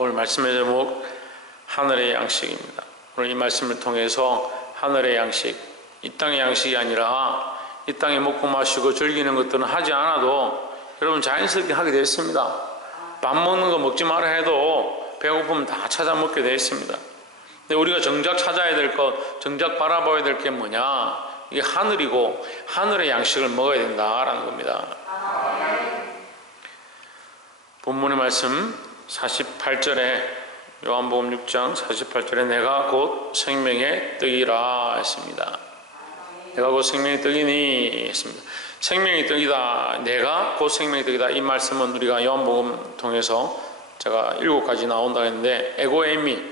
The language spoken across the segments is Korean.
오늘 말씀의 제목 하늘의 양식입니다. 오늘 이 말씀을 통해서 하늘의 양식, 이 땅의 양식이 아니라 이 땅에 먹고 마시고 즐기는 것들은 하지 않아도 여러분 자연스럽게 하게 되어 있습니다. 밥 먹는 거 먹지 마라 해도 배고프면 다 찾아 먹게 되어 있습니다. 근데 우리가 정작 찾아야 될 것, 정작 바라봐야 될 게 뭐냐? 이게 하늘이고 하늘의 양식을 먹어야 된다라는 겁니다. 본문의 말씀 48절에 요한복음 6장 48절에 내가 곧 생명의 떡이라 했습니다. 내가 곧 생명의 떡이니 했습니다. 생명의 떡이다. 내가 곧 생명의 떡이다. 이 말씀은 우리가 요한복음 통해서 제가 7가지 나온다 했는데 에고에미,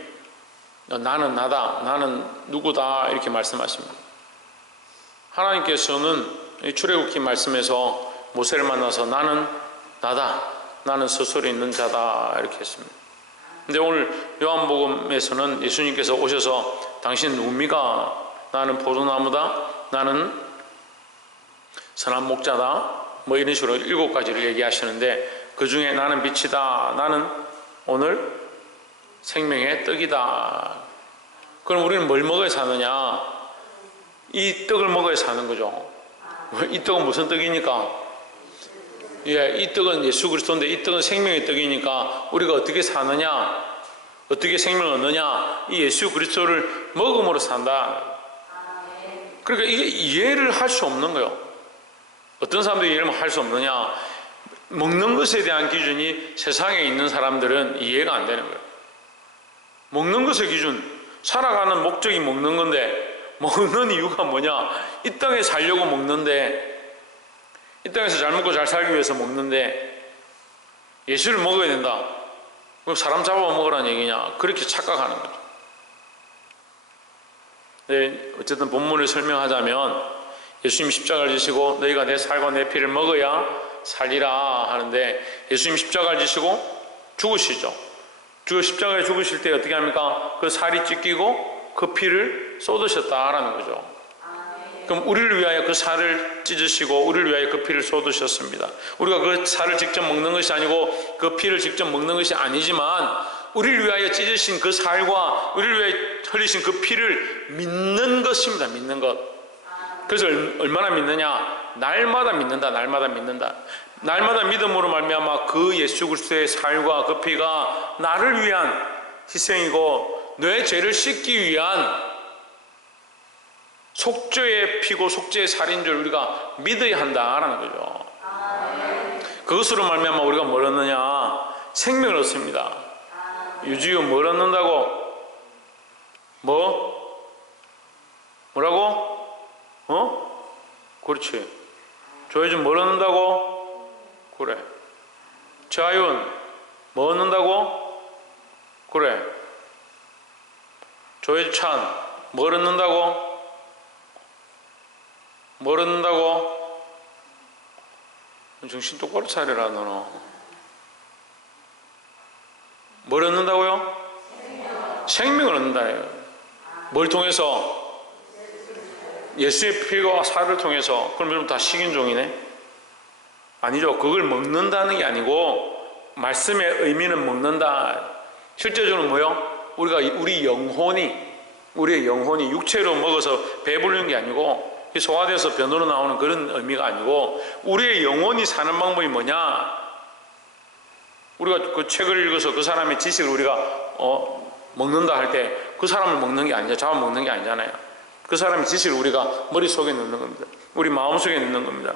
나는 나다, 나는 누구다 이렇게 말씀하십니다. 하나님께서는 출애굽기 말씀에서 모세를 만나서 나는 나다, 나는 스스로 있는 자다 이렇게 했습니다. 근데 오늘 요한복음에서는 예수님께서 오셔서 당신 누굽니까? 나는 포도나무다, 나는 선한 목자다, 뭐 이런 식으로 7가지를 얘기하시는데 그 중에 나는 빛이다, 나는 오늘 생명의 떡이다. 그럼 우리는 뭘 먹어야 사느냐? 이 떡을 먹어야 사는 거죠. 이 떡은 무슨 떡이니까? 이 떡은 예수 그리스도인데 이 떡은 생명의 떡이니까 우리가 어떻게 사느냐? 어떻게 생명을 얻느냐? 이 예수 그리스도를 먹음으로 산다. 그러니까 이게 이해를 할 수 없는 거예요. 어떤 사람들이 이해를 할 수 없느냐? 먹는 것에 대한 기준이 세상에 있는 사람들은 이해가 안 되는 거예요. 먹는 것의 기준, 살아가는 목적이 먹는 건데 먹는 이유가 뭐냐? 이 땅에 살려고 먹는데, 이 땅에서 잘 먹고 잘 살기 위해서 먹는데 예수를 먹어야 된다. 그럼 사람 잡아 먹으라는 얘기냐? 그렇게 착각하는 거죠. 네, 어쨌든 본문을 설명하자면 예수님 십자가를 지시고 너희가 내 살과 내 피를 먹어야 살리라 하는데 예수님 십자가를 지시고 죽으시죠. 십자가에 죽으실 때 어떻게 합니까? 그 살이 찢기고 그 피를 쏟으셨다라는 거죠. 그럼 우리를 위하여 그 살을 찢으시고 우리를 위하여 그 피를 쏟으셨습니다. 우리가 그 살을 직접 먹는 것이 아니고 그 피를 직접 먹는 것이 아니지만 우리를 위하여 찢으신 그 살과 우리를 위하여 흘리신 그 피를 믿는 것입니다. 믿는 것. 그래서 얼마나 믿느냐? 날마다 믿는다. 날마다 믿는다. 날마다 믿음으로 말미암아 그 예수 그리스도의 살과 그 피가 나를 위한 희생이고 내 죄를 씻기 위한 속죄의 피고 속죄의 살인 줄 우리가 믿어야 한다라는 거죠. 그것으로 말미암아 우리가 뭘 얻느냐? 생명을 얻습니다. 유지요 뭘 얻는다고? 뭐라고? 그렇지. 조혜준 뭘 얻는다고? 그래. 자윤 뭐 얻는다고? 그래. 조혜찬 뭘 얻는다고? 뭘 얻는다고? 정신 똑바로 차려라 너는. 뭘 얻는다고요? 생명을 얻는다. 뭘 통해서? 예수의 피와 살을 통해서. 그럼 여러분 다 식인종이네? 아니죠. 그걸 먹는다는 게 아니고 말씀의 의미는 먹는다. 실제적으로 뭐요? 우리의 영혼이 육체로 먹어서 배부르는 게 아니고 소화돼서 변으로 나오는 그런 의미가 아니고 우리의 영혼이 사는 방법이 뭐냐? 우리가 그 책을 읽어서 그 사람의 지식을 우리가 먹는다 할 때 그 사람을 먹는 게 아니죠. 잡아먹는 게 아니잖아요. 그 사람의 지식을 우리가 머릿속에 넣는 겁니다. 우리 마음속에 넣는 겁니다.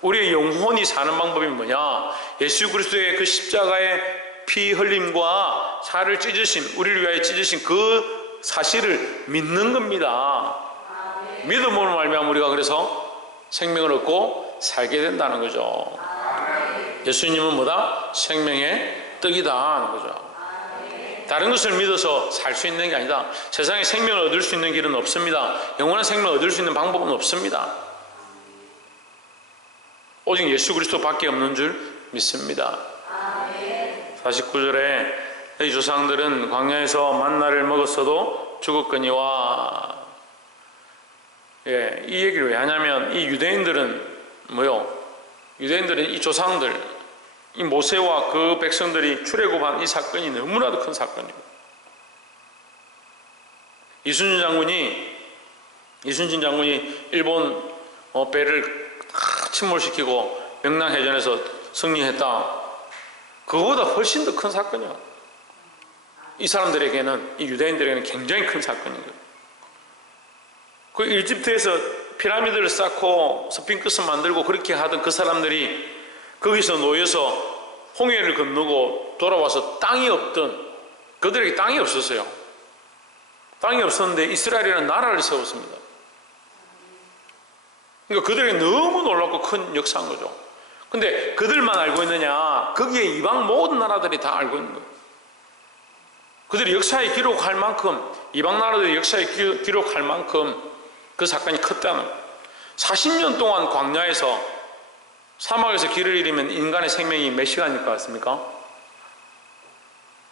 우리의 영혼이 사는 방법이 뭐냐? 예수 그리스도의 그 십자가의 피 흘림과 살을 찢으신, 우리를 위하여 찢으신 그 사실을 믿는 겁니다. 믿음으로 말미암아 우리가 그래서 생명을 얻고 살게 된다는 거죠. 예수님은 뭐다? 생명의 떡이다 하는 거죠. 다른 것을 믿어서 살 수 있는 게 아니다. 세상에 생명을 얻을 수 있는 길은 없습니다. 영원한 생명을 얻을 수 있는 방법은 없습니다. 오직 예수 그리스도밖에 없는 줄 믿습니다. 49절에 이 조상들은 광야에서 만나를 먹었어도 죽었거니와. 이 얘기를 왜 하냐면 이 유대인들은 유대인들은 이 조상들, 이 모세와 그 백성들이 출애굽한 이 사건이 너무나도 큰 사건입니다. 이순신 장군이 일본 배를 침몰시키고 명랑해전에서 승리했다. 그거보다 훨씬 더 큰 사건이야. 이 사람들에게는, 이 유대인들에게는 굉장히 큰 사건이거든요. 그 이집트에서 피라미드를 쌓고 스핑크스 만들고 그렇게 하던 그 사람들이 거기서 놓여서 홍해를 건너고 돌아와서 땅이 없던, 그들에게 땅이 없었어요. 땅이 없었는데 이스라엘이라는 나라를 세웠습니다. 그러니까 그들에게 너무 놀랍고 큰 역사인 거죠. 근데 그들만 알고 있느냐? 거기에 이방 모든 나라들이 다 알고 있는 거예요. 그들이 역사에 기록할 만큼, 이방 나라들이 역사에 기록할 만큼 그 사건이 컸다는 거예요. 40년 동안 광야에서, 사막에서 길을 잃으면 인간의 생명이 몇 시간일 것 같습니까?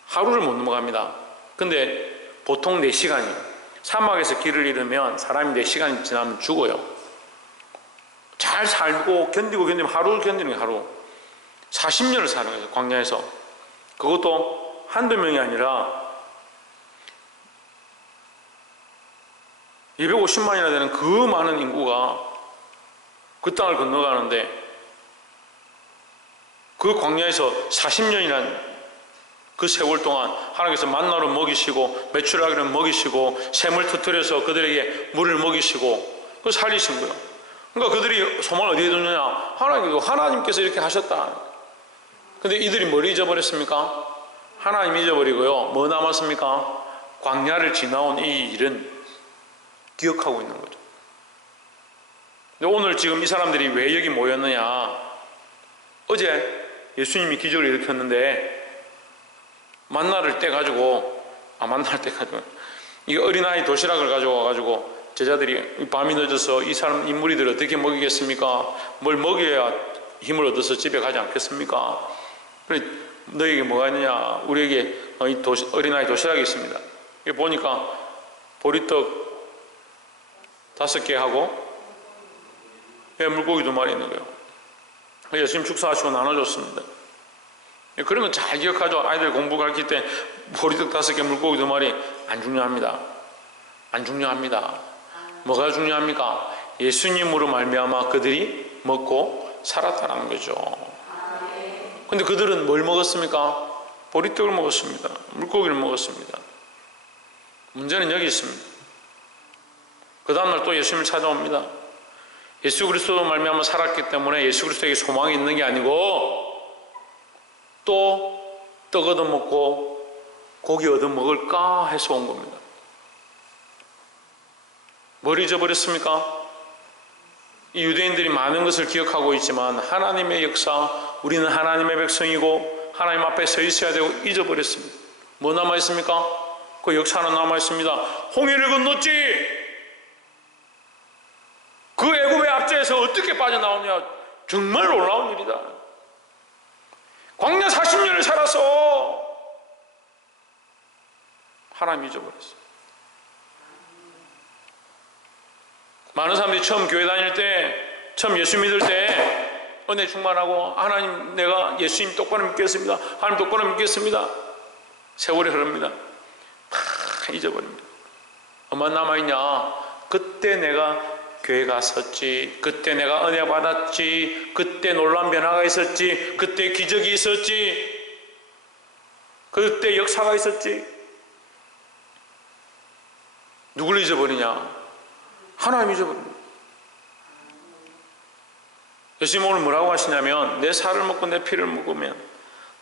하루를 못 넘어갑니다. 근데 보통 4시간이에요. 사막에서 길을 잃으면 사람이 4시간이 지나면 죽어요. 잘 살고 견디고 하루를 견디는 게 하루. 40년을 사는 거예요, 광야에서. 그것도 한두 명이 아니라 250만이나 되는 그 많은 인구가 그 땅을 건너가는데, 그 광야에서 40년이란 그 세월 동안 하나님께서 만나로 먹이시고 메추라기를 먹이시고 샘을 터뜨려서 그들에게 물을 먹이시고 그 살리신 거예요. 그러니까 그들이 소망을 어디에 두느냐? 하나님께서 이렇게 하셨다. 근데 이들이 뭘 잊어버렸습니까? 하나님 잊어버리고요. 뭐 남았습니까? 광야를 지나온 이 일은 기억하고 있는 거죠. 근데 오늘 지금 이 사람들이 왜 여기 모였느냐? 어제 예수님이 기적을 일으켰는데 만나를 떼가지고 이 어린아이 도시락을 가져와가지고 제자들이 밤이 늦어서 이 사람, 이 무리들 어떻게 먹이겠습니까? 뭘 먹여야 힘을 얻어서 집에 가지 않겠습니까? 그래, 너에게 뭐가 있느냐? 우리에게 어린아이 도시락이 있습니다. 보니까 보리떡 5개 하고 물고기 2마리 있는 거예요. 예수님 축사하시고 나눠줬습니다. 그러면 잘 기억하죠. 아이들 공부 가르칠 때 보리떡 5개, 물고기 2마리 안 중요합니다. 안 중요합니다. 뭐가 중요합니까? 예수님으로 말미암아 그들이 먹고 살았다는 거죠. 근데 그들은 뭘 먹었습니까? 보리떡을 먹었습니다. 물고기를 먹었습니다. 문제는 여기 있습니다. 그 다음날 또 예수님을 찾아옵니다. 예수 그리스도로 말미암아 살았기 때문에 예수 그리스도에게 소망이 있는 게 아니고 또 떡 얻어먹고 고기 얻어먹을까 해서 온 겁니다. 뭘 잊어버렸습니까? 이 유대인들이 많은 것을 기억하고 있지만 하나님의 역사, 우리는 하나님의 백성이고 하나님 앞에 서 있어야 되고 잊어버렸습니다. 뭐 남아있습니까? 그 역사는 남아있습니다. 홍해를 건넜지. 그 애굽의 압제에서 어떻게 빠져나오냐. 정말 놀라운 일이다. 광야 40년을 살아서 하나님 잊어버렸어요. 많은 사람들이 처음 교회 다닐 때, 처음 예수 믿을 때 은혜 충만하고 하나님 내가 예수님 똑바로 믿겠습니다. 하나님 똑바로 믿겠습니다. 세월이 흐릅니다. 다 잊어버립니다. 얼마 남아있냐? 그때 내가 교회 갔었지, 그때 내가 은혜 받았지, 그때 놀라운 변화가 있었지, 그때 기적이 있었지, 그때 역사가 있었지. 누굴 잊어버리냐? 하나님 잊어버립니다. 예수님 오늘 뭐라고 하시냐면 내 살을 먹고 내 피를 먹으면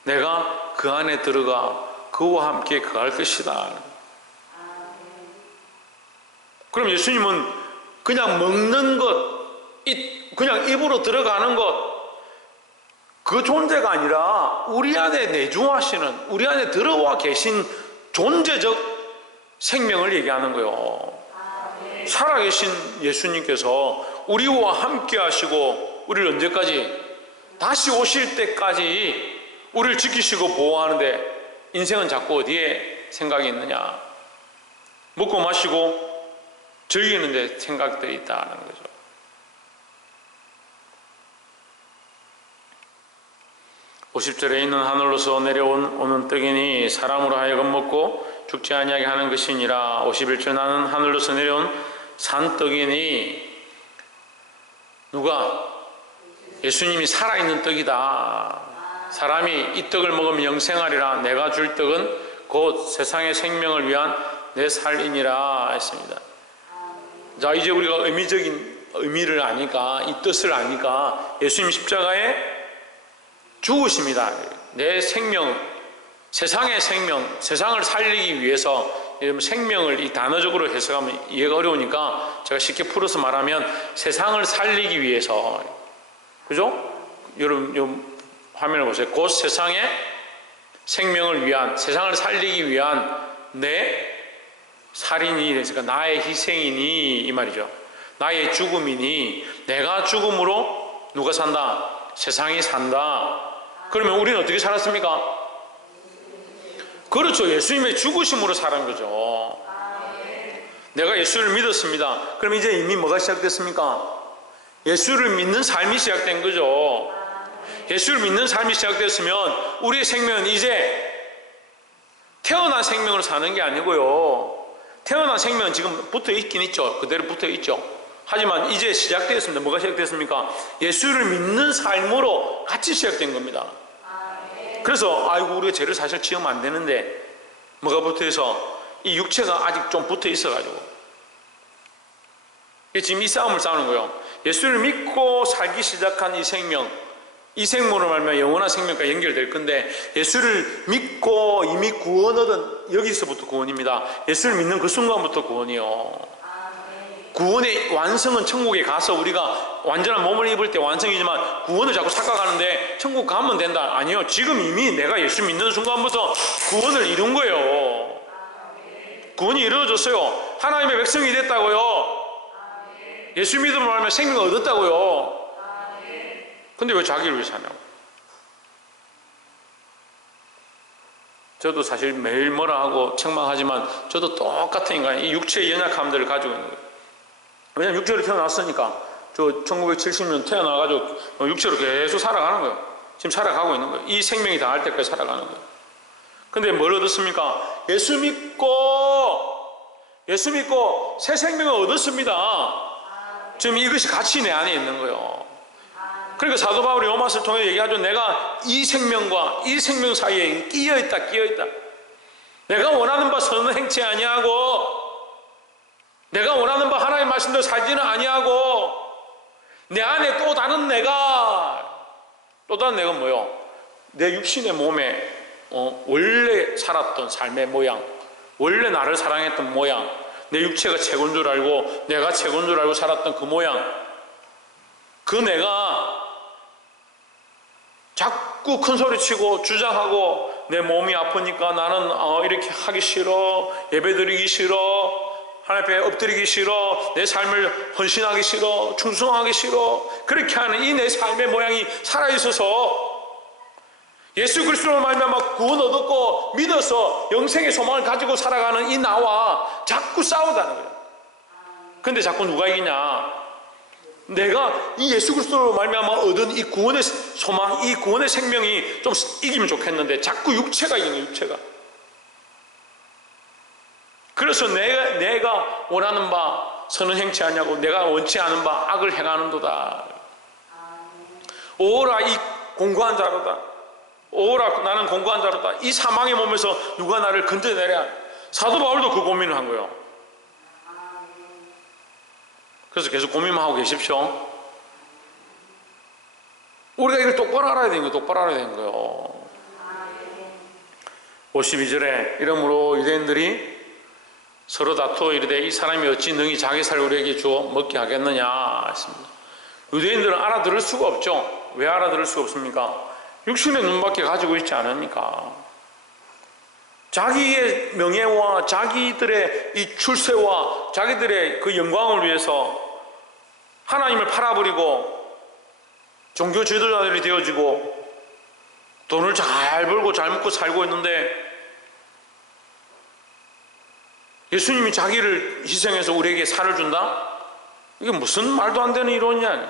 내가 그 안에 들어가 그와 함께 거할 것이다. 그럼 예수님은 그냥 먹는 것, 그냥 입으로 들어가는 것, 그 존재가 아니라 우리 안에 내주하시는, 우리 안에 들어와 계신 존재적 생명을 얘기하는 거예요. 살아계신 예수님께서 우리와 함께 하시고 우리를 언제까지? 다시 오실 때까지 우리를 지키시고 보호하는데 인생은 자꾸 어디에 생각이 있느냐? 먹고 마시고 즐기는 데 생각들이 있다는 거죠. 50절에 있는 하늘로서 내려오는 떡이니 사람으로 하여금 먹고 죽지 아니하게 하는 것이니라. 51절 나는 하늘로서 내려온 산떡이니 누가? 예수님이 살아있는 떡이다. 사람이 이 떡을 먹으면 영생하리라. 내가 줄 떡은 곧 세상의 생명을 위한 내 살이니라 했습니다. 자, 이제 우리가 의미적인 의미를 아니까, 이 뜻을 아니까 예수님 십자가에 죽으십니다. 내 생명, 세상의 생명, 세상을 살리기 위해서, 생명을 이 단어적으로 해석하면 이해가 어려우니까 제가 쉽게 풀어서 말하면 세상을 살리기 위해서, 그죠? 여러분 요 화면을 보세요. 곧 세상의 생명을 위한, 세상을 살리기 위한 내 살인이, 그러니까 나의 희생이니 이 말이죠. 나의 죽음이니, 내가 죽음으로 누가 산다? 세상이 산다. 그러면 우리는 어떻게 살았습니까? 그렇죠. 예수님의 죽으심으로 살은 거죠. 내가 예수를 믿었습니다. 그럼 이제 이미 뭐가 시작됐습니까? 예수를 믿는 삶이 시작된 거죠. 예수를 믿는 삶이 시작됐으면 우리의 생명은 이제 태어난 생명으로 사는 게 아니고요. 태어난 생명은 지금 붙어 있긴 있죠. 그대로 붙어 있죠. 하지만 이제 시작되었습니다. 뭐가 시작됐습니까? 예수를 믿는 삶으로 같이 시작된 겁니다. 그래서 아이고 우리가 죄를 사실 지으면 안 되는데 뭐가 붙어 있어? 이 육체가 아직 좀 붙어 있어가지고 지금 이 싸움을 싸우는 거예요. 예수를 믿고 살기 시작한 이 생명, 이 생명으로 말하면 영원한 생명과 연결될 건데, 예수를 믿고 이미 구원 얻은, 여기서부터 구원입니다. 예수를 믿는 그 순간부터 구원이요. 구원의 완성은 천국에 가서 우리가 완전한 몸을 입을 때 완성이지만 구원을 자꾸 착각하는데 천국 가면 된다. 아니요. 지금 이미 내가 예수 믿는 순간부터 구원을 이룬 거예요. 구원이 이루어졌어요. 하나님의 백성이 됐다고요. 예수 믿음을 말하면 생명을 얻었다고요. 근데 왜 자기를 위해 사냐고. 저도 사실 매일 뭐라 하고 책망하지만 저도 똑같은 인간, 이 육체의 연약함들을 가지고 있는 거예요. 왜냐면 육체로 태어났으니까. 저 1970년 태어나가지고 육체로 계속 살아가는 거예요. 지금 살아가고 있는 거예요. 이 생명이 다할 때까지 살아가는 거예요. 근데 뭘 얻었습니까? 예수 믿고 새 생명을 얻었습니다. 지금 이것이 같이 내 안에 있는 거예요. 그러니까 사도 바울이 로마서를 통해 얘기하죠. 내가 이 생명과 이 생명 사이에 끼어있다. 내가 원하는 바 선을 행치 아니하고, 내가 원하는 바 하나님의 말씀대로 살지는 아니하고, 내 안에 또 다른 내가 뭐요? 내 육신의 몸에 원래 살았던 삶의 모양, 원래 나를 사랑했던 모양, 내 육체가 최고인 줄 알고 내가 최고인 줄 알고 살았던 그 모양, 그 내가 자꾸 큰 소리치고 주장하고 내 몸이 아프니까 나는 이렇게 하기 싫어, 예배드리기 싫어, 하나님 앞에 엎드리기 싫어, 내 삶을 헌신하기 싫어, 충성하기 싫어, 그렇게 하는 이 내 삶의 모양이 살아있어서 예수 그리스도로 말미암아 구원 얻었고 믿어서 영생의 소망을 가지고 살아가는 이 나와 자꾸 싸우다는 거예요. 근데 자꾸 누가 이기냐? 내가 이 예수 그리스도로 말미암아 얻은 이 구원의 소망, 이 구원의 생명이 좀 이기면 좋겠는데 자꾸 육체가 이기는 거예요. 육체가. 그래서 내가 원하는 바 선은 행치 않냐고, 내가 원치 않은 바 악을 행하는도다. 오라 이 공고한 자로다. 오라 나는 공고한 자로다. 이 사망의 몸에서 누가 나를 건져내랴. 사도 바울도 그 고민을 한 거예요. 그래서 계속 고민만 하고 계십시오. 우리가 이걸 똑바로 알아야 되는 거예요. 똑바로 알아야 되는 거예요. 52절에 이러므로 유대인들이 서로 다투어 이르되 이 사람이 어찌 능히 자기 살 우리에게 주어 먹게 하겠느냐 했습니다. 유대인들은 알아들을 수가 없죠. 왜 알아들을 수가 없습니까? 육신의 눈밖에 가지고 있지 않으니까. 자기의 명예와 자기들의 이 출세와 자기들의 그 영광을 위해서 하나님을 팔아버리고 종교 지도자들이 되어지고 돈을 잘 벌고 잘 먹고 살고 있는데, 예수님이 자기를 희생해서 우리에게 살을 준다? 이게 무슨 말도 안 되는 이론이냐?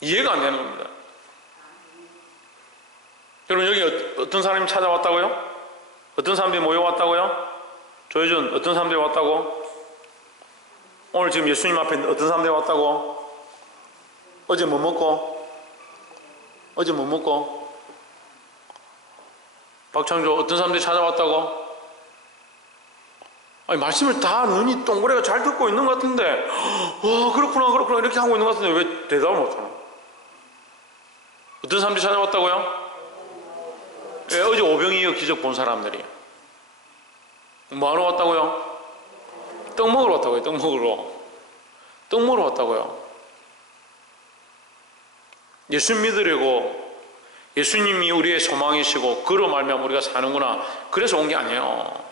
이해가 안 되는 겁니다. 우리가 이걸 똑바로 알아야 되는 거예요. 똑바로 알아야 되는 거예요. 53절에 이르되 이는 자기의 육체를 위하여 죽었으니 이는 자기의 육체가 곧 예수를 믿는 자의 육체요. 여러분 여기 어떤 사람이 찾아왔다고요? 어떤 사람들이 모여왔다고요? 조혜준, 어떤 사람들이 왔다고? 오늘 지금 예수님 앞에 어떤 사람들이 왔다고? 어제 뭐 먹고? 어제 뭐 먹고? 박창조, 어떤 사람들이 찾아왔다고? 아니, 말씀을 다 눈이 동그래가 잘 듣고 있는 것 같은데, 와, 그렇구나, 그렇구나, 이렇게 하고 있는 것 같은데, 왜 대답을 못하나? 어떤 사람들이 찾아왔다고요? 예, 어제 오병이어 기적 본 사람들이. 뭐 하러 왔다고요? 떡 먹으러 왔다고요, 떡 먹으러. 떡 먹으러 왔다고요. 예수 믿으려고, 예수님이 우리의 소망이시고, 그로 말미암아 우리가 사는구나. 그래서 온 게 아니에요.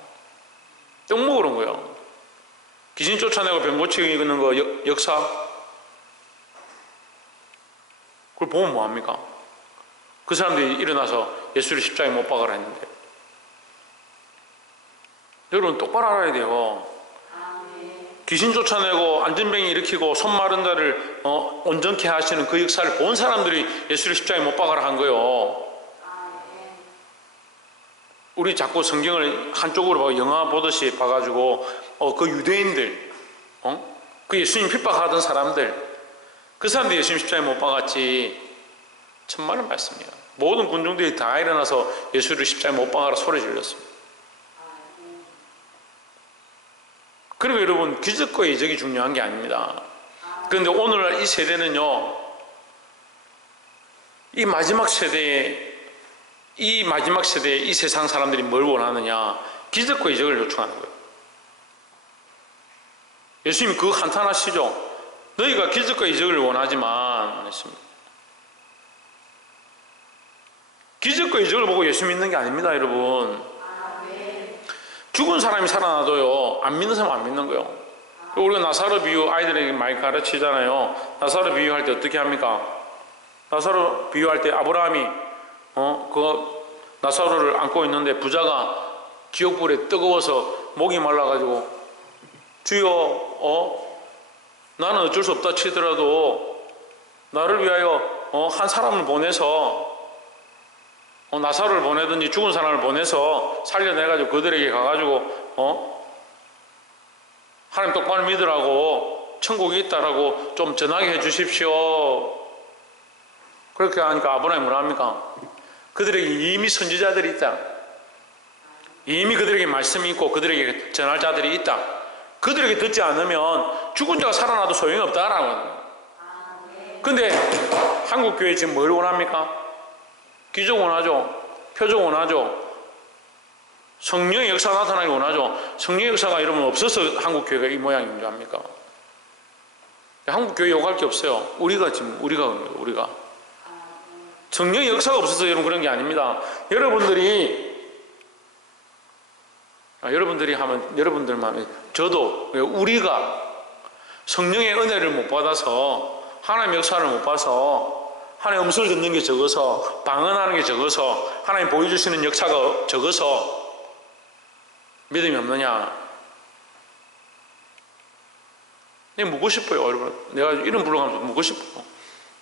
떡 먹으러 온 거예요. 귀신 쫓아내고 병 고치는 거 역사? 그걸 보면 뭐합니까? 그 사람들이 일어나서 예수를 십자가에 못 박으라 했는데. 여러분 똑바로 알아야 돼요. 귀신 쫓아내고 안전병이 일으키고 손 마른 자를 온전케 하시는 그 역사를 본 사람들이 예수를 십자가에 못 박으라 한 거예요. 우리 자꾸 성경을 한쪽으로 봐, 영화 보듯이 봐가지고 그 유대인들, 그 예수님 핍박하던 사람들, 그 사람들이 예수님 십자가에 못 박았지. 천만의 말씀이야. 모든 군중들이 다 일어나서 예수를 십자가에 못 박아라 소리 질렀습니다. 그리고 여러분, 기적과 이적이 중요한 게 아닙니다. 그런데 오늘날 이 세대는요, 이 마지막 세대에 이 세상 사람들이 뭘 원하느냐? 기적과 이적을 요청하는 거예요. 예수님이 그거 한탄하시죠? 너희가 기적과 이적을 원하지만 했습니다. 기적과 이적을 보고 예수 믿는 게 아닙니다, 여러분. 죽은 사람이 살아나도요, 안 믿는 사람은 안 믿는 거예요. 우리가 나사로 비유 아이들에게 많이 가르치잖아요. 나사로 비유할 때 어떻게 합니까? 나사로 비유할 때 아브라함이 나사로를 안고 있는데 부자가 지옥불에 뜨거워서 목이 말라가지고 주여 나는 어쩔 수 없다 치더라도 나를 위하여 한 사람을 보내서 나사로를 보내든지 죽은 사람을 보내서 살려내가지고 그들에게 가가지고 하나님 똑바로 믿으라고 천국이 있다라고 좀 전하게 해 주십시오. 그렇게 하니까 아브라함이 뭐라 합니까? 그들에게 이미 선지자들이 있다. 이미 그들에게 말씀이 있고 그들에게 전할 자들이 있다. 그들에게 듣지 않으면 죽은 자가 살아나도 소용이 없다라고. 근데 한국교회 지금 뭘 원합니까? 기적 원하죠. 표적 원하죠. 성령의 역사가 나타나기 원하죠. 성령의 역사가 여러분 없어서 한국교회가 이 모양인 줄 압니까? 한국교회 욕할 게 없어요. 우리가 성령의 역사가 없어서 여러분 그런 게 아닙니다. 여러분들이 하면 여러분들만, 저도 우리가 성령의 은혜를 못 받아서 하나님의 역사를 못 봐서 하나님의 음성을 듣는 게 적어서 방언하는 게 적어서 하나님 보여주시는 역사가 적어서 믿음이 없느냐? 내가 묻고 싶어요, 여러분. 내가 이름 불러가면서 묻고 싶어요.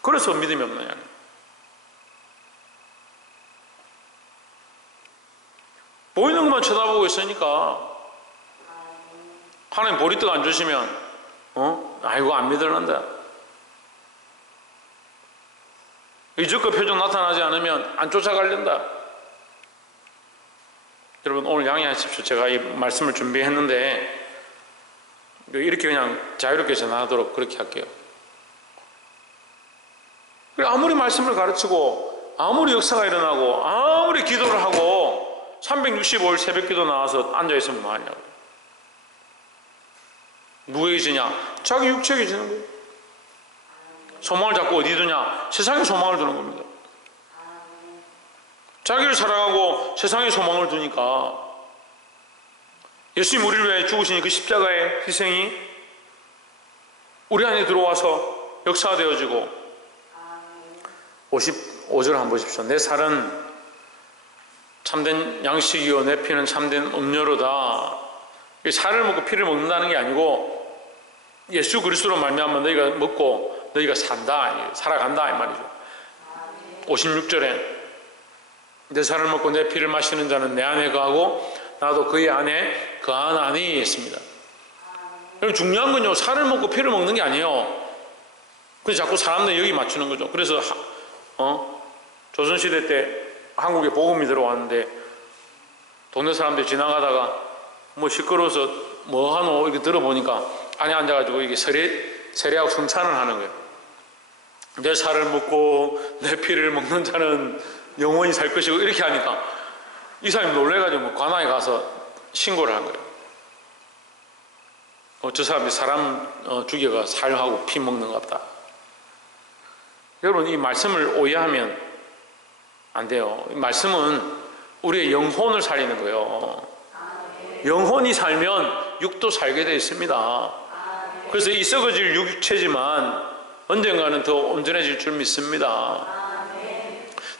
그래서 믿음이 없느냐? 보이는 것만 쳐다보고 있으니까 하나님 보리떡 안 주시면 아이고 안 믿을란다. 이적과 표정 나타나지 않으면 안 쫓아가려다. 여러분 오늘 양해하십시오. 제가 이 말씀을 준비했는데 이렇게 그냥 자유롭게 전하도록 그렇게 할게요. 아무리 말씀을 가르치고 아무리 역사가 일어나고 아무리 기도를 하고 365일 새벽기도 나와서 앉아있으면 뭐하냐고. 누구에게 지냐? 자기 육체에게 지는 거예요. 소망을 자꾸 어디 두냐? 세상에 소망을 두는 겁니다. 자기를 사랑하고 세상에 소망을 두니까 예수님 우리를 위해 죽으시니 그 십자가의 희생이 우리 안에 들어와서 역사되어지고 55절 한번 보십시오. 내 살은 참된 양식이요 내 피는 참된 음료로다. 살을 먹고 피를 먹는다는 게 아니고 예수 그리스도로 말미암아 너희가 먹고 너희가 산다, 살아간다 이 말이죠. 56절에 내 살을 먹고 내 피를 마시는 자는 내 안에 거하고 나도 그의 안에 거하나니 했습니다. 그럼 중요한 건요, 살을 먹고 피를 먹는 게 아니에요. 그래서 자꾸 사람들 여기 맞추는 거죠. 그래서 조선시대 때 한국에 복음이 들어왔는데 동네 사람들이 지나가다가 뭐 시끄러워서 뭐 하노 이렇게 들어보니까 안에 앉아가지고 이게 세례하고 성찬을 하는 거예요. 내 살을 먹고 내 피를 먹는 자는 영원히 살 것이고 이렇게 하니까 이 사람이 놀래가지고 관아에 가서 신고를 한 거예요. 저 사람이 사람 죽여가 살하고 피 먹는 것 같다. 여러분, 이 말씀을 오해하면 안 돼요. 이 말씀은 우리의 영혼을 살리는 거예요. 영혼이 살면 육도 살게 되어 있습니다. 그래서 이 썩어질 육체지만 언젠가는 더 온전해질 줄 믿습니다.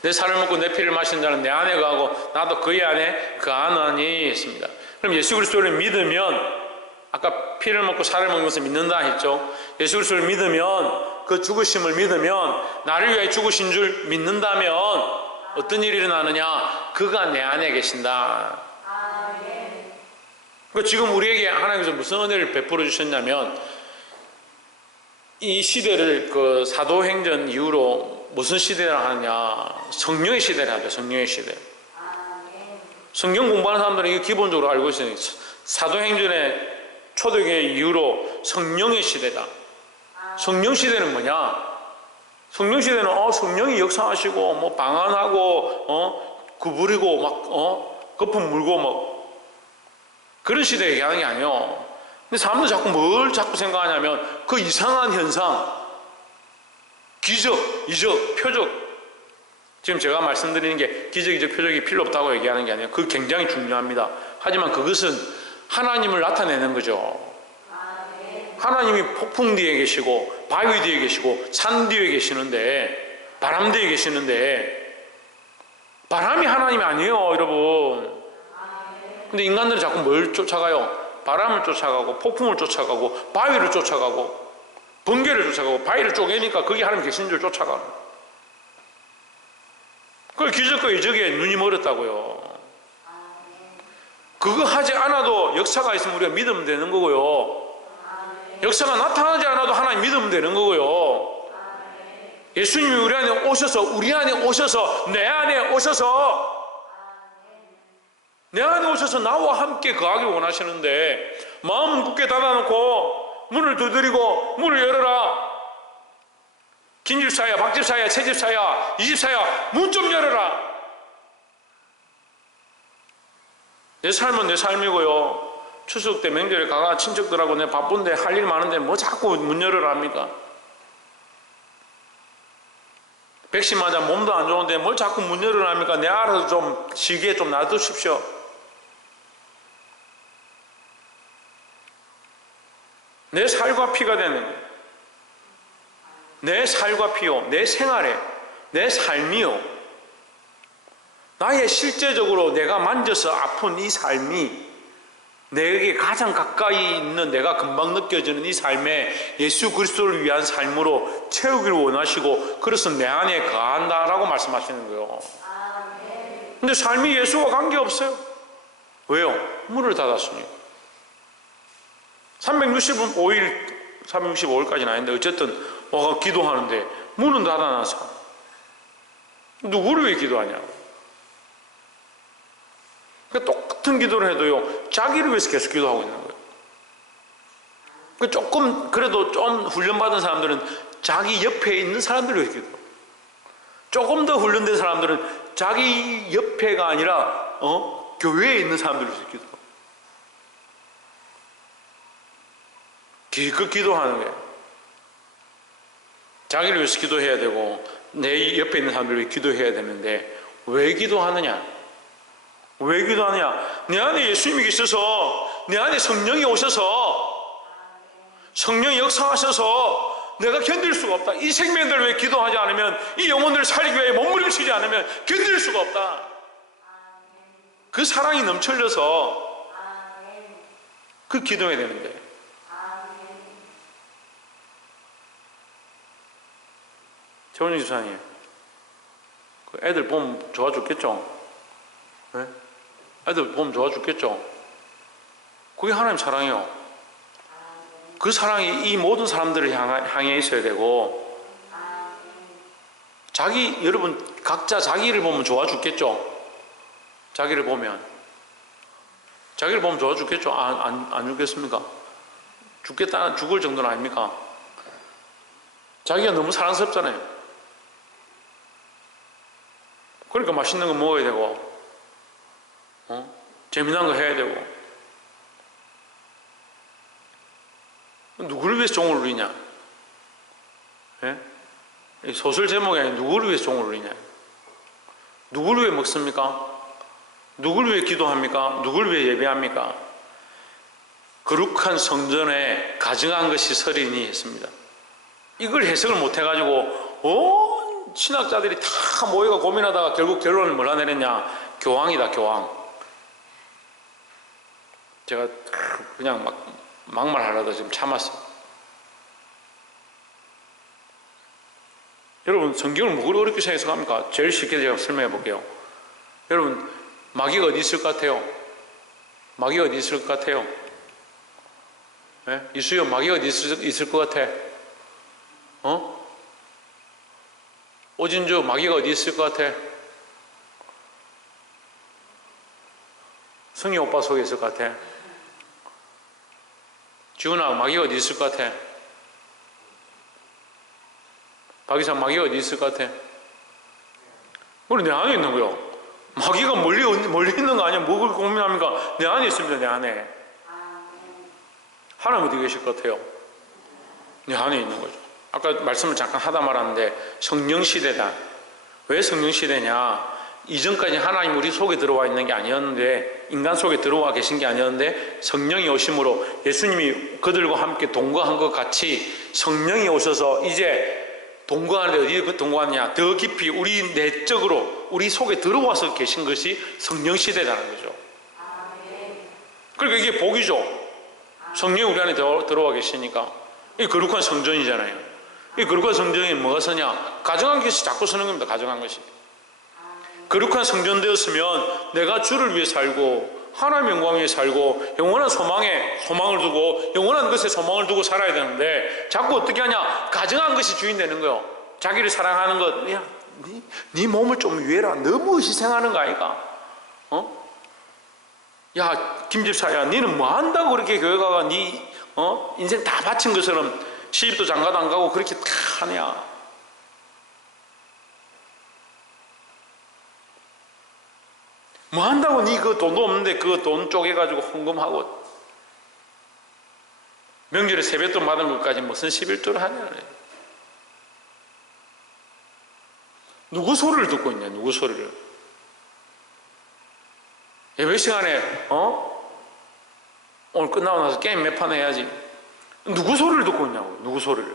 내 살을 먹고 내 피를 마시는 자는 내 안에 거하고 나도 그의 안에 거하나니 했습니다. 그럼 예수 그리스도를 믿으면, 아까 피를 먹고 살을 먹는 것을 믿는다 했죠. 예수 그리스도를 믿으면, 그 죽으심을 믿으면, 나를 위하여 죽으신 줄 믿는다면 어떤 일이 일어나느냐? 그가 내 안에 계신다. 그러니까 지금 우리에게 하나님께서 무슨 은혜를 베풀어 주셨냐면, 이 시대를 그 사도행전 이후로 무슨 시대라 하느냐? 성령의 시대를 하죠. 성령의 시대. 성경 공부하는 사람들은 이거 기본적으로 알고 있어요. 사도행전의 초대교회 이후로 성령의 시대다. 성령 시대는 뭐냐? 성령 시대는 성령이 역사하시고 뭐 방언하고 구부리고 막 거품 물고 뭐 그런 시대 얘기하는 게 아니에요. 근데 사람들 자꾸 뭘 자꾸 생각하냐면 그 이상한 현상, 기적, 이적, 표적. 지금 제가 말씀드리는 게 기적, 이적, 표적이 필요 없다고 얘기하는 게 아니에요. 그거 굉장히 중요합니다. 하지만 그것은 하나님을 나타내는 거죠. 하나님이 폭풍 뒤에 계시고 바위 뒤에 계시고 산 뒤에 계시는데, 바람 뒤에 계시는데, 바람이 하나님이 아니에요, 여러분. 근데 인간들은 자꾸 뭘 쫓아가요? 바람을 쫓아가고 폭풍을 쫓아가고 바위를 쫓아가고 번개를 쫓아가고 바위를 쪼개니까 거기 하나님 계신 줄 쫓아가는. 그걸 기적과 이적에 눈이 멀었다고요. 그거 하지 않아도 역사가 있으면 우리가 믿으면 되는 거고요. 역사가 나타나지 않아도 하나님 믿으면 되는 거고요. 예수님이 우리 안에 오셔서 내 안에 오셔서 나와 함께 거하기 원하시는데, 마음은 굳게 닫아놓고 문을 두드리고 문을 열어라. 긴 집사야, 박집사야, 채집사야, 이집사야, 문 좀 열어라. 내 삶은 내 삶이고요. 추석 때 명절에 가가 친척들하고 내 바쁜데 할 일 많은데 뭐 자꾸 문 열어라 합니까? 백신 맞아 몸도 안 좋은데 뭘 자꾸 문 열어라 합니까? 내 알아서 좀 쉬게 좀 놔두십시오. 내 살과 피가 되는 거예요. 내 살과 피요, 내 생활에, 내 삶이요, 나의 실제적으로 내가 만져서 아픈 이 삶이 내게 가장 가까이 있는, 내가 금방 느껴지는 이 삶에 예수 그리스도를 위한 삶으로 채우기를 원하시고, 그래서 내 안에 거한다라고 말씀하시는 거예요. 근데 삶이 예수와 관계없어요. 왜요? 문을 닫았으니까. 365일까지는 아닌데 어쨌든 와가 기도하는데 문은 닫아놔서 누구를 위해 기도하냐고. 그러니까 똑같은 기도를 해도요, 자기를 위해서 계속 기도하고 있는 거예요. 조금 그래도 좀 훈련받은 사람들은 자기 옆에 있는 사람들을 위해서 기도하고, 조금 더 훈련된 사람들은 자기 옆에가 아니라 교회에 있는 사람들을 위해서 기도하고, 기껏 기도하는 거예요. 자기를 위해서 기도해야 되고 내 옆에 있는 사람들을 위해 기도해야 되는데, 왜 기도하느냐? 왜 기도하느냐? 내 안에 예수님이 계셔서, 내 안에 성령이 오셔서, 성령이 역사하셔서 내가 견딜 수가 없다. 이 생명들을 왜 기도하지 않으면, 이 영혼들을 살리기 위해 몸부림치지 않으면 견딜 수가 없다. 그 사랑이 넘쳐흘려서 그 기도해야 되는데, 최원희 집사님, 그 애들 보면 좋아 죽겠죠? 네? 애들 보면 좋아 죽겠죠? 그게 하나님 사랑이요. 그 사랑이 이 모든 사람들을 향해 있어야 되고, 여러분 각자 자기를 보면 좋아 죽겠죠? 자기를 보면 좋아 죽겠죠? 안 죽겠습니까? 죽을 정도는 아닙니까? 자기가 너무 사랑스럽잖아요. 그러니까 맛있는 거 먹어야 되고, 재미난 거 해야 되고. 누구를 위해서 종을 울리냐? 예? 소설 제목이 아니라 누구를 위해서 종을 울리냐? 누구를 위해 먹습니까? 누구를 위해 기도합니까? 누구를 위해 예배합니까? 거룩한 성전에 가증한 것이 서린이 했습니다. 이걸 해석을 못해가지고 온 신학자들이 다 모여가 고민하다가 결국 결론을 뭐라 내렸냐? 교황이다, 교황. 제가 그냥 막말하려다 지금 참았어요. 여러분, 성경을 뭐 어렵게 생각합니까? 제일 쉽게 제가 설명해 볼게요. 여러분, 마귀가 어디 있을 것 같아요? 마귀가 어디 있을 것 같아요? 네? 이수연, 마귀가 어디 있을 것 같아? 오진주, 마귀가 어디 있을 것 같아? 성희 오빠 속에 있을 것 같아? 지훈아, 마귀가 어디 있을 것 같아? 박이사, 마귀가 어디 있을 것 같아? 우리 내 안에 있는 거요. 마귀가 멀리 있는 거 아니야? 뭘 고민합니까? 내 안에 있습니다, 내 안에. 하나님 어디 계실 것 같아요? 내 안에 있는 거죠. 아까 말씀을 잠깐 하다 말았는데, 성령시대다. 왜 성령시대냐? 이전까지 하나님 우리 속에 들어와 있는 게 아니었는데, 인간 속에 들어와 계신 게 아니었는데, 성령이 오심으로 예수님이 그들과 함께 동거한 것 같이 성령이 오셔서 이제 동거하는데 어디 동거하느냐? 더 깊이 우리 내적으로 우리 속에 들어와서 계신 것이 성령시대라는 거죠. 그러니까 이게 복이죠. 성령이 우리 안에 들어와 계시니까. 이 거룩한 성전이잖아요. 이 거룩한 성전이 뭐가 서냐? 가정한 것이 자꾸 서는 겁니다. 가정한 것이. 거룩한 성전 되었으면 내가 주를 위해 살고 하나님의 영광 위해 살고 영원한 소망을 두고 영원한 것에 소망을 두고 살아야 되는데 자꾸 어떻게 하냐? 가정한 것이 주인 되는 거요. 자기를 사랑하는 것. 야, 네 몸을 좀 위해라. 너무 희생하는 거 아이가? 야, 김집사야, 너는 뭐 한다고 그렇게 교회 가가 네 인생 다 바친 것처럼 시집도 장가도 안 가고 그렇게 다 하냐? 뭐 한다고 니 그 돈도 없는데 그 돈 쪼개가지고 헌금하고 명절에 세뱃돈 받은 것까지 무슨 11조를 하냐 그래. 누구 소리를 듣고 있냐? 누구 소리를? 예배 시간에 오늘 끝나고 나서 게임 몇 판 해야지. 누구 소리를 듣고 있냐고. 누구 소리를.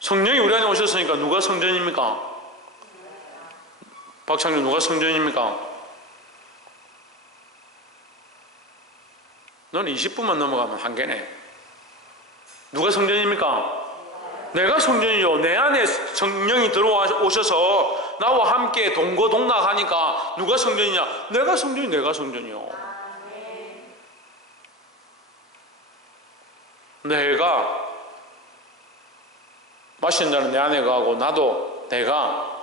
성령이 우리 안에 오셨으니까 누가 성전입니까? 박창준, 누가 성전입니까? 너는 20분만 넘어가면 한계네. 누가 성전입니까? 내가 성전이죠. 내 안에 성령이 들어오셔서 나와 함께 동거동락하니까 누가 성전이냐? 내가 성전이요. 내가 마시는 자는 내 안에 거하고 나도 내가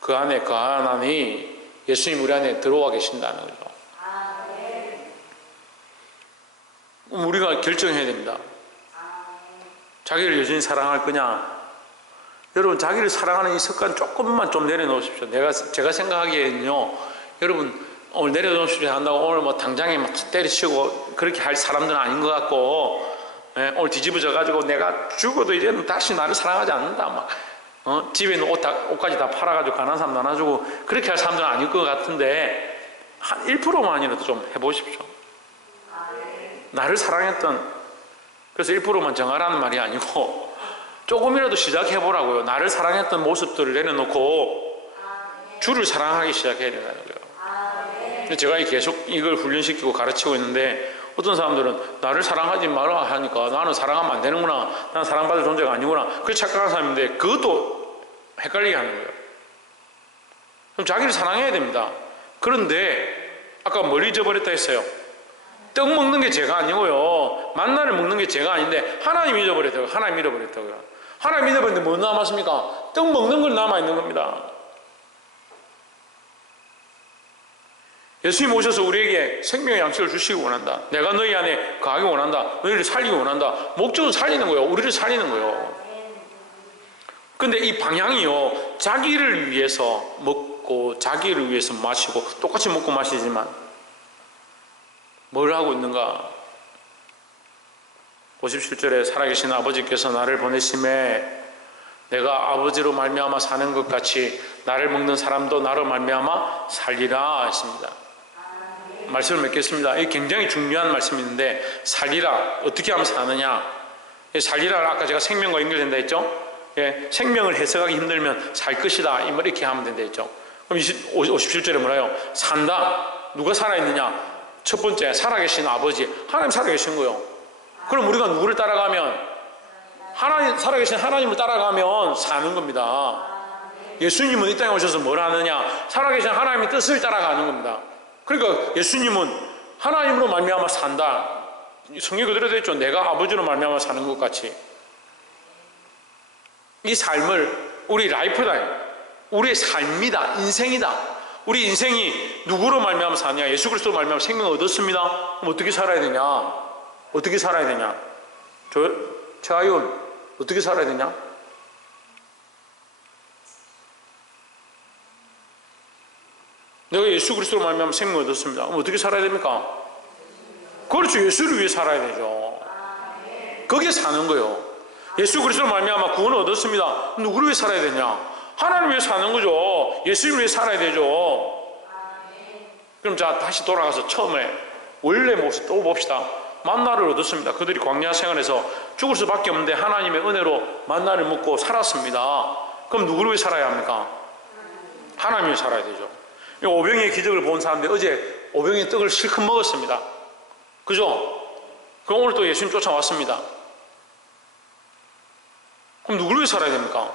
그 안에 거하나니 예수님 우리 안에 들어와 계신다는 거죠. 우리가 결정해야 됩니다. 자기를 여전히 사랑할 거냐? 여러분, 자기를 사랑하는 이 습관 조금만 좀 내려놓으십시오. 제가 생각하기에는요, 여러분, 오늘 내려놓으십시오 한다고 오늘 뭐 당장에 막 때려치고 그렇게 할 사람들은 아닌 것 같고, 오늘 뒤집어져가지고 내가 죽어도 이제는 다시 나를 사랑하지 않는다. 막, 집에 있는 옷까지 다 팔아가지고 가난한 사람 나눠주고 그렇게 할 사람들은 아닐 것 같은데, 한 1%만이라도 좀 해보십시오. 나를 사랑했던, 그래서 1%만 정하라는 말이 아니고 조금이라도 시작해보라고요. 나를 사랑했던 모습들을 내려놓고 주를 사랑하기 시작해야 된다는 거예요. 제가 계속 이걸 훈련시키고 가르치고 있는데 어떤 사람들은 나를 사랑하지 마라 하니까 나는 사랑하면 안 되는구나, 나는 사랑받을 존재가 아니구나, 그렇게 착각하는 사람인데 그것도 헷갈리게 하는 거예요. 그럼 자기를 사랑해야 됩니다. 그런데 아까 뭘 잊어버렸다 했어요? 떡 먹는 게 죄가 아니고요, 만나를 먹는 게 죄가 아닌데 하나님 잊어버렸다고요. 하나님 잃어버렸다고요. 하나님 잃어버렸는데 뭐 남았습니까? 떡 먹는 걸 남아있는 겁니다. 예수님 오셔서 우리에게 생명의 양식을 주시기 원한다. 내가 너희 안에 거하기 원한다. 너희를 살리기 원한다. 목적은 살리는 거예요. 우리를 살리는 거예요. 근데 이 방향이요, 자기를 위해서 먹고 자기를 위해서 마시고, 똑같이 먹고 마시지만 뭘 하고 있는가? 57절에 살아계신 아버지께서 나를 보내심에 내가 아버지로 말미암아 사는 것 같이 나를 먹는 사람도 나로 말미암아 살리라 했습니다. 말씀을 맺겠습니다. 이게 굉장히 중요한 말씀인데, 살리라, 어떻게 하면 사느냐? 살리라, 아까 제가 생명과 연결된다 했죠? 예, 생명을 해석하기 힘들면 살 것이다, 이 말 이렇게 하면 된다 했죠. 그럼 57절에 뭐라요? 산다. 누가 살아있느냐? 첫 번째, 살아계신 아버지, 하나님 살아계신 거예요. 그럼 우리가 누구를 따라가면, 하나님, 살아계신 하나님을 따라가면 사는 겁니다. 예수님은 이 땅에 오셔서 뭘 하느냐? 살아계신 하나님의 뜻을 따라가는 겁니다. 그러니까 예수님은 하나님으로 말미암아 산다. 성경 그대로 되어 있죠. 내가 아버지로 말미암아 사는 것 같이. 이 삶을, 우리 라이프다, 우리의 삶이다, 인생이다. 우리 인생이 누구로 말미암아 사냐? 예수 그리스도로 말미암아 생명을 얻었습니다. 그럼 어떻게 살아야 되냐? 어떻게 살아야 되냐? 최하윤, 어떻게 살아야 되냐? 내가 예수 그리스도로 말미암아 생명을 얻었습니다. 그럼 어떻게 살아야 됩니까? 그렇죠. 예수를 위해 살아야 되죠. 거기에 사는 거예요. 예수 그리스도로 말미암아 구원을 얻었습니다. 누구를 위해 살아야 되냐? 하나님을 위해 사는 거죠. 예수를 위해 살아야 되죠. 그럼 자, 다시 돌아가서 처음에 원래 모습 또 봅시다. 만나를 얻었습니다. 그들이 광야 생활에서 죽을 수밖에 없는데 하나님의 은혜로 만나를 먹고 살았습니다. 그럼 누구를 위해 살아야 합니까? 하나님을 위해 살아야 되죠. 오병이의 기적을 본 사람들이 어제 오병이의 떡을 실컷 먹었습니다. 그죠? 그럼 오늘 또 예수님 쫓아왔습니다. 그럼 누구를 위해 살아야 됩니까?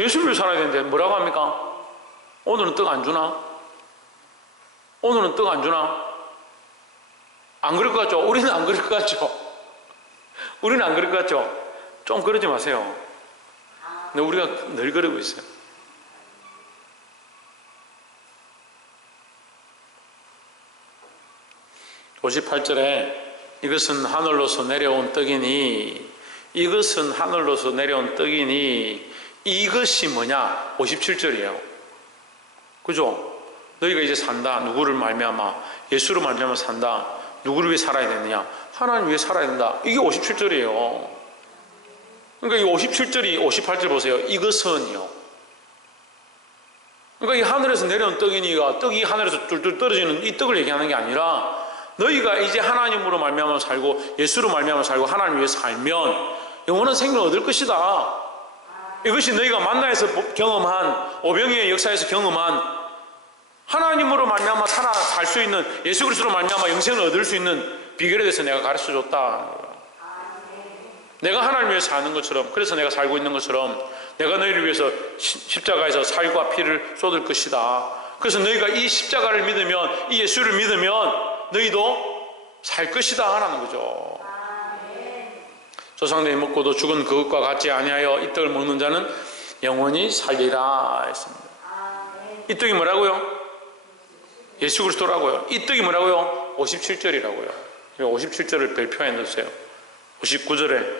예수를 위해 살아야 되는데 뭐라고 합니까? 오늘은 떡 안 주나? 오늘은 떡 안 주나? 안 그럴 것 같죠? 우리는 안 그럴 것 같죠? 우리는 안 그럴 것 같죠? 좀 그러지 마세요. 근데 우리가 늘 그러고 있어요. (58절에) 이것은 하늘로서 내려온 떡이니, 이것은 하늘로서 내려온 떡이니, 이것이 뭐냐? 57절이에요. 그죠? 너희가 이제 산다. 누구를 말미암아? 예수로 말미암아 산다. 누구를 위해 살아야 되느냐? 하나님 위해 살아야 된다. 이게 57절이에요. 그러니까 이 57절이 58절 보세요. 이것은이요. 그러니까 이 하늘에서 내려온 떡이니가, 떡이 하늘에서 뚫뚫 떨어지는 이 떡을 얘기하는 게 아니라, 너희가 이제 하나님으로 말미암아 살고 예수로 말미암아 살고 하나님 위해 살면 영원한 생명을 얻을 것이다. 이것이 너희가 만나에서 경험한, 오병이의 역사에서 경험한 하나님으로 말미암아 살 수 있는, 예수 그리스도로 말미암아 영생을 얻을 수 있는 비결에 대해서 내가 가르쳐줬다. 내가 하나님 위해 사는 것처럼, 그래서 내가 살고 있는 것처럼 내가 너희를 위해서 십자가에서 살과 피를 쏟을 것이다. 그래서 너희가 이 십자가를 믿으면, 이 예수를 믿으면 너희도 살 것이다 하는 거죠. 조상들이 먹고도 죽은 그것과 같지 아니하여 이 떡을 먹는 자는 영원히 살리라 했습니다. 이 떡이 뭐라고요? 예수 그리스도라고요. 이 떡이 뭐라고요? 57절이라고요. 57절을 별표에 넣으세요. 59절에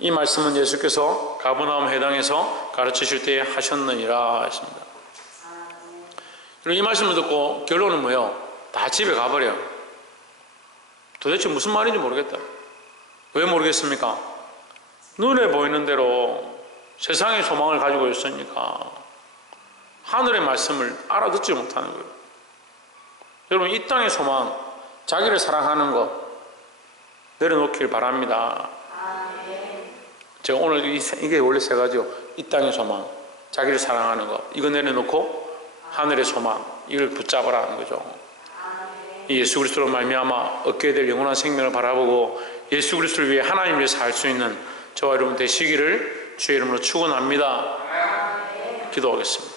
이 말씀은 예수께서 가버나움 회당에서 가르치실 때에 하셨느니라 했습니다. 이 말씀을 듣고 결론은 뭐예요? 다 집에 가버려. 도대체 무슨 말인지 모르겠다. 왜 모르겠습니까? 눈에 보이는 대로 세상의 소망을 가지고 있으니까 하늘의 말씀을 알아듣지 못하는 거예요. 여러분, 이 땅의 소망, 자기를 사랑하는 것 내려놓길 바랍니다. 제가 오늘 이게 원래 세 가지요. 이 땅의 소망, 자기를 사랑하는 것, 이거 내려놓고 하늘의 소망, 이걸 붙잡으라는 거죠. 예수 그리스도로 말미암아 얻게 될 영원한 생명을 바라보고 예수 그리스도를 위해 하나님을 위해 살 수 있는 저와 여러분 되시기를 주의 이름으로 축원합니다. 기도하겠습니다.